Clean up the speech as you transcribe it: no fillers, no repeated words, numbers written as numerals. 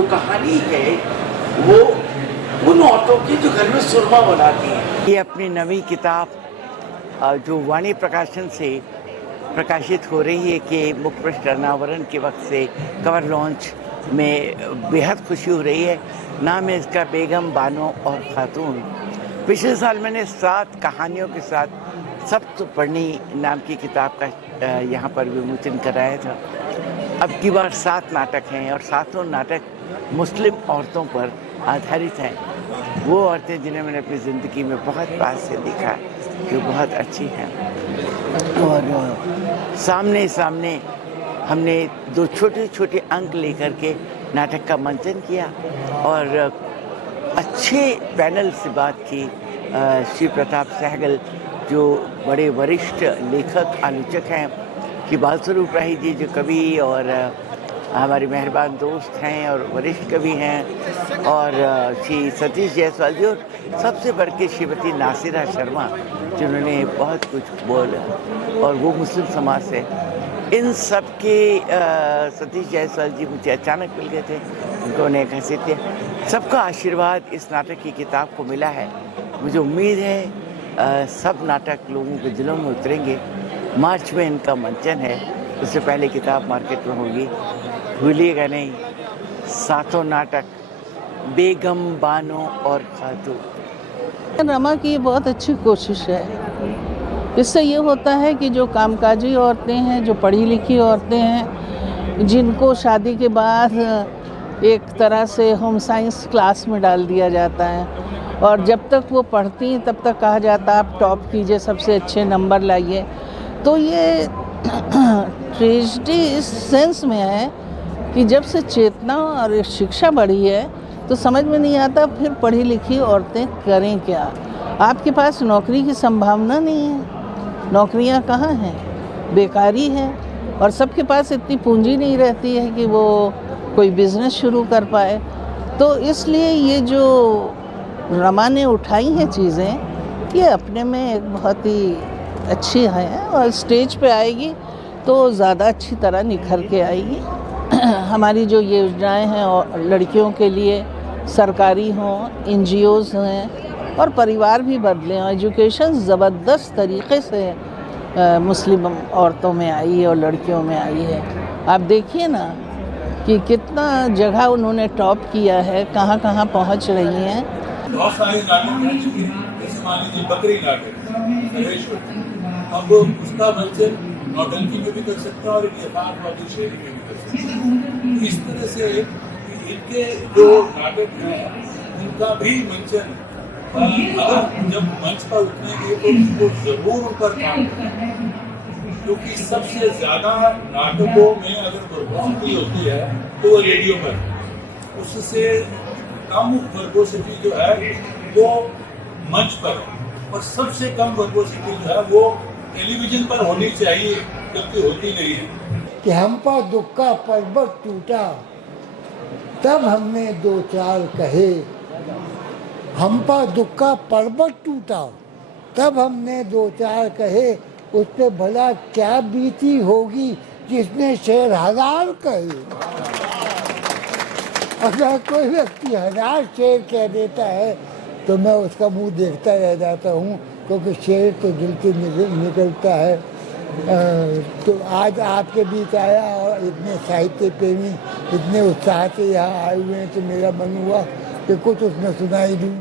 जो कहानी है वो उन औरतों की जो घर में सुरमा बनाती हैं। ये अपनी नवी किताब जो वाणी प्रकाशन से प्रकाशित हो रही है कि मुखपृष्ठ अनावरण के वक्त से कवर लॉन्च में बेहद खुशी हो रही है। नाम है इसका बेगम बानो और खातून। पिछले साल मैंने 7 कहानियों के साथ सब्त पढ़नी नाम की किताब का यहाँ पर विमोचन कराया था। अब की बार 7 नाटक हैं और 7 नाटक मुस्लिम औरतों पर आधारित हैं। वो औरतें जिन्हें मैंने अपनी ज़िंदगी में बहुत पास से देखा, जो बहुत अच्छी हैं। और सामने सामने हमने 2 छोटे छोटे अंक लेकर के नाटक का मंचन किया और अच्छे पैनल से बात की। श्री प्रताप सहगल जो बड़े वरिष्ठ लेखक आलोचक हैं, इकबाल स्वरूप राही जी जो कवि और हमारे मेहरबान दोस्त हैं और वरिष्ठ कवि हैं, और श्री सतीश जायसवाल जी, और सबसे बढ़ के श्रीमती नासिरा शर्मा जिन्होंने बहुत कुछ बोला, और वो मुस्लिम समाज से। इन सब के सतीश जायसवाल जी मुझे अचानक मिल गए थे, उनको अनेक हैसियत दिया। सबका आशीर्वाद इस नाटक की किताब को मिला है। मुझे उम्मीद है सब नाटक लोगों के दिलों में उतरेंगे। मार्च में इनका मंचन है, उससे पहले किताब मार्केट में होगी। भूलिएगा नहीं, 7 नाटक बेगम बानो और खातून। रमा की बहुत अच्छी कोशिश है। इससे ये होता है कि जो कामकाजी औरतें हैं, जो पढ़ी लिखी औरतें हैं, जिनको शादी के बाद एक तरह से होम साइंस क्लास में डाल दिया जाता है और जब तक वो पढ़ती हैं तब तक कहा जाता है आप टॉप कीजिए, सबसे अच्छे नंबर लाइए। तो ये ट्रेजेडी इस सेंस में है कि जब से चेतना और शिक्षा बढ़ी है तो समझ में नहीं आता फिर पढ़ी लिखी औरतें करें क्या। आपके पास नौकरी की संभावना नहीं है, नौकरियां कहाँ हैं, बेकारी है, और सबके पास इतनी पूंजी नहीं रहती है कि वो कोई बिज़नेस शुरू कर पाए। तो इसलिए ये जो रमा ने उठाई हैं चीज़ें, ये अपने में एक बहुत ही अच्छी है और स्टेज पे आएगी तो ज़्यादा अच्छी तरह निखर के आएगी। हमारी जो योजनाएं हैं और लड़कियों के लिए सरकारी हों, NGOs हैं, और परिवार भी बदले हैं। एजुकेशन ज़बरदस्त तरीक़े से मुस्लिम औरतों में आई है और लड़कियों में आई है। आप देखिए ना कि कितना जगह उन्होंने टॉप किया है, कहाँ कहाँ पहुँच रही हैं। बहुत सारे नाटक हैं, जैसे मान लीजिए बकरी नाटक, अब उसका मंचन नौटंकी में भी कर सकते हैं और यथार्थवादी शैली में भी कर सकते हैं। इस तरह से इनके जो नाटक हैं उनका भी मंचन अगर जब मंच पर उतरेंगे तो उनको जरूर ऊपर काम करना, क्योंकि सबसे ज्यादा नाटकों में अगर वर्बोसिटी होती है तो वो रेडियो पर, उससे कम वर्बोसिटी जो है वो मंच पर, और सबसे कम वर्बोसिटी जो है वो टेलीविजन पर होनी चाहिए, जबकि होती नहीं है। कि हम पर दुख का पर्वत टूटा तब हमने 2-4 कहे, हम पर दुख का पर्वत टूटा तब हमने 2-4 कहे, उस पर भला क्या बीती होगी जिसने शेर 1000 कहे। अगर कोई व्यक्ति 1000 शेर कह देता है तो मैं उसका मुंह देखता रह जाता हूँ, क्योंकि शेर तो दिल से निकलता है। तो आज आपके बीच आया और इतने साहित्य प्रेमी इतने उत्साह से यहाँ आए हुए हैं तो मेरा मन हुआ कि कुछ उसमें सुनाई दूँ।